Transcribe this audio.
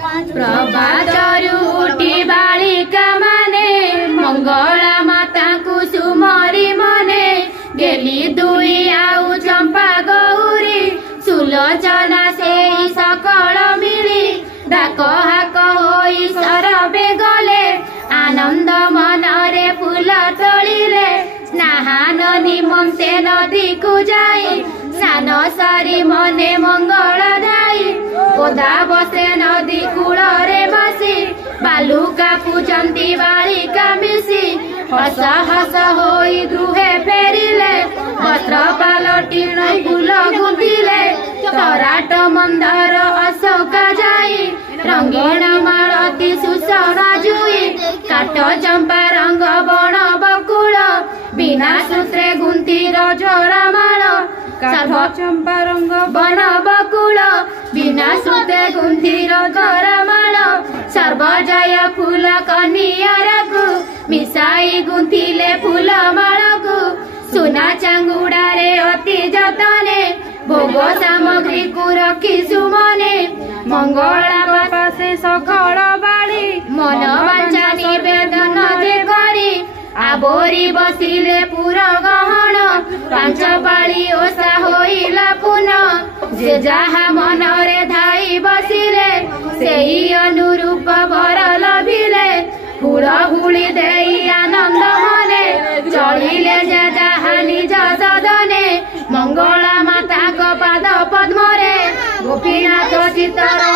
प्रभातरु उठी बालिका माने मंगला माता को सुमरी मने गेली दुई आउ चंपा गौरी सुलोचना से सकल मिली डाक हाक होई सरबे गले आनंद मनरे फूल तोलिले स्नान निमंते नदी को जाई सान सारी मने मंगल दाई ओदा बसे नदी कूल रे बसी बालुका पूजंती बालिका मिसी हस हस होई गृहे फेरिले वस्त्र पालटी फूल गुंथिले तराट मंदार अशोका जाई रंगीन मालती सुसना जुई काट चंपा रंग बण बकुल बिना सूत्रे गुंथी रजोरा माल काठ चंपा रंग बण बकुल बिना सूत्रे गुंथी रजोरा माल सर्वजय फूल कनियार को मिसाई गुंथिले फूल माल को सुना चांगुड़ा रे अति जतने भोग सामग्री को रखी सुमने मंगला बापा से सकल बाड़ी मन वांछा निवेदन जे करी आबोरी बसिले पूरा गहन पांच पाली ओसा होइला पुनः जे जहा मनरे धाई बसिले सेही अनुरूप वर लभिले फूल हुली देई आनंद मने चलिले जे जहा निज सदने मंगला माता को पाद पद्मरे गोपीनाथ चित्तर